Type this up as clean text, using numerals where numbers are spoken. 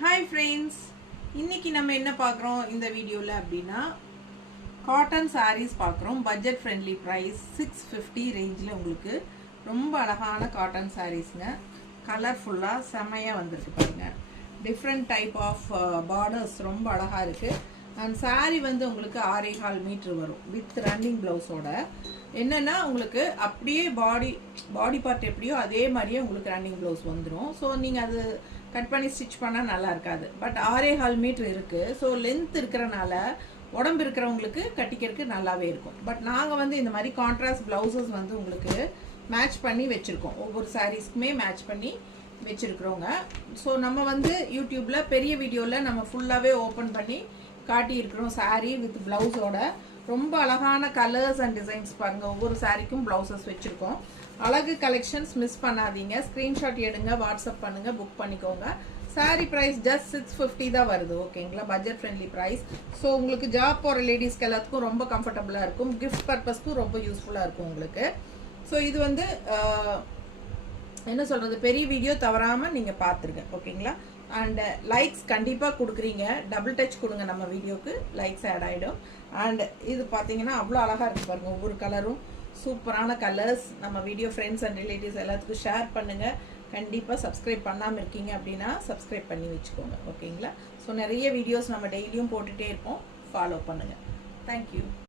Hi friends, இன்னைக்கு நம்ம என்ன பார்க்குறோம் இந்த வீடியோவில் அப்படின்னா காட்டன் சாரீஸ் பார்க்குறோம். பட்ஜெட் ஃப்ரெண்ட்லி ப்ரைஸ் 650 ரேஞ்சில் உங்களுக்கு ரொம்ப அழகான காட்டன் சாரீஸுங்க. கலர்ஃபுல்லாக செமையாக வந்திருக்கு பாருங்க. டிஃப்ரெண்ட் டைப் ஆஃப் பார்டர்ஸ் ரொம்ப அழகாக இருக்குது. அண்ட் சாரீ வந்து உங்களுக்கு 6.25 மீட்ரு வரும் வித் ரன்னிங் ப்ளவுஸோட. என்னென்னா உங்களுக்கு அப்படியே பாடி பார்ட் எப்படியோ அதே மாதிரியே உங்களுக்கு ரன்னிங் ப்ளவுஸ் வந்துடும். ஸோ நீங்கள் அது கட் பண்ணி ஸ்டிச் பண்ணால் நல்லா இருக்காது. பட் 6.25 மீட்ரு இருக்குது. ஸோ லென்த் இருக்கிறனால உடம்பு இருக்கிறவங்களுக்கு கட்டிக்கிறதுக்கு நல்லாவே இருக்கும். பட் நாங்கள் வந்து இந்த மாதிரி கான்ட்ராஸ்ட் ப்ளவுசஸ் வந்து உங்களுக்கு மேட்ச் பண்ணி வச்சுருக்கோம். ஒவ்வொரு சாரீஸ்க்குமே மேட்ச் பண்ணி வச்சுருக்குறோங்க. ஸோ நம்ம வந்து யூடியூப்பில் பெரிய வீடியோவில் நம்ம ஃபுல்லாகவே ஓப்பன் பண்ணி காட்டியிருக்கிறோம். சாரீ வித் ப்ளவுஸோட ரொம்ப அழகான கலர்ஸ் அண்ட் டிசைன்ஸ் பாருங்கள். ஒவ்வொரு சாரீக்கும் ப்ளவுசஸ் வச்சுருக்கோம். அழகு கலெக்ஷன்ஸ் மிஸ் பண்ணாதீங்க. ஸ்க்ரீன்ஷாட் எடுங்க, வாட்ஸ்அப் பண்ணுங்கள், புக் பண்ணிக்கோங்க. சாரீ ப்ரைஸ் ஜஸ்ட் 650 தான் வருது. ஓகேங்களா, பட்ஜெட் ஃப்ரெண்ட்லி ப்ரைஸ். ஸோ உங்களுக்கு ஜாப் போகிற லேடிஸ்க்கு எல்லாத்துக்கும் ரொம்ப கம்ஃபர்டபுளாக இருக்கும். கிஃப்ட் பர்பஸ்க்கும் ரொம்ப யூஸ்ஃபுல்லாக இருக்கும் உங்களுக்கு. ஸோ இது வந்து என்ன சொல்கிறது, பெரிய வீடியோ தவறாமல் நீங்கள் பார்த்துருங்க. ஓகேங்களா, அண்ட் லைக்ஸ் கண்டிப்பாக கொடுக்குறீங்க. டபுள் டச் கொடுங்க, நம்ம வீடியோக்கு லைக்ஸ் ஆட் ஆகிடும். அண்ட் இது பார்த்தீங்கன்னா அவ்வளோ அழகாக இருக்குது பாருங்கள். ஒவ்வொரு கலரும் சூப்பரான கலர்ஸ். நம்ம வீடியோ ஃப்ரெண்ட்ஸ் அண்ட் ரிலேட்டிவ்ஸ் எல்லாத்துக்கும் ஷேர் பண்ணுங்கள். கண்டிப்பாக சப்ஸ்கிரைப் பண்ணாமல் இருக்கீங்க அப்படின்னா சப்ஸ்கிரைப் பண்ணி வச்சுக்கோங்க. ஓகேங்களா, ஸோ நிறைய வீடியோஸ் நம்ம டெய்லியும் போட்டுகிட்டே இருப்போம். ஃபாலோ பண்ணுங்கள். தேங்க்யூ.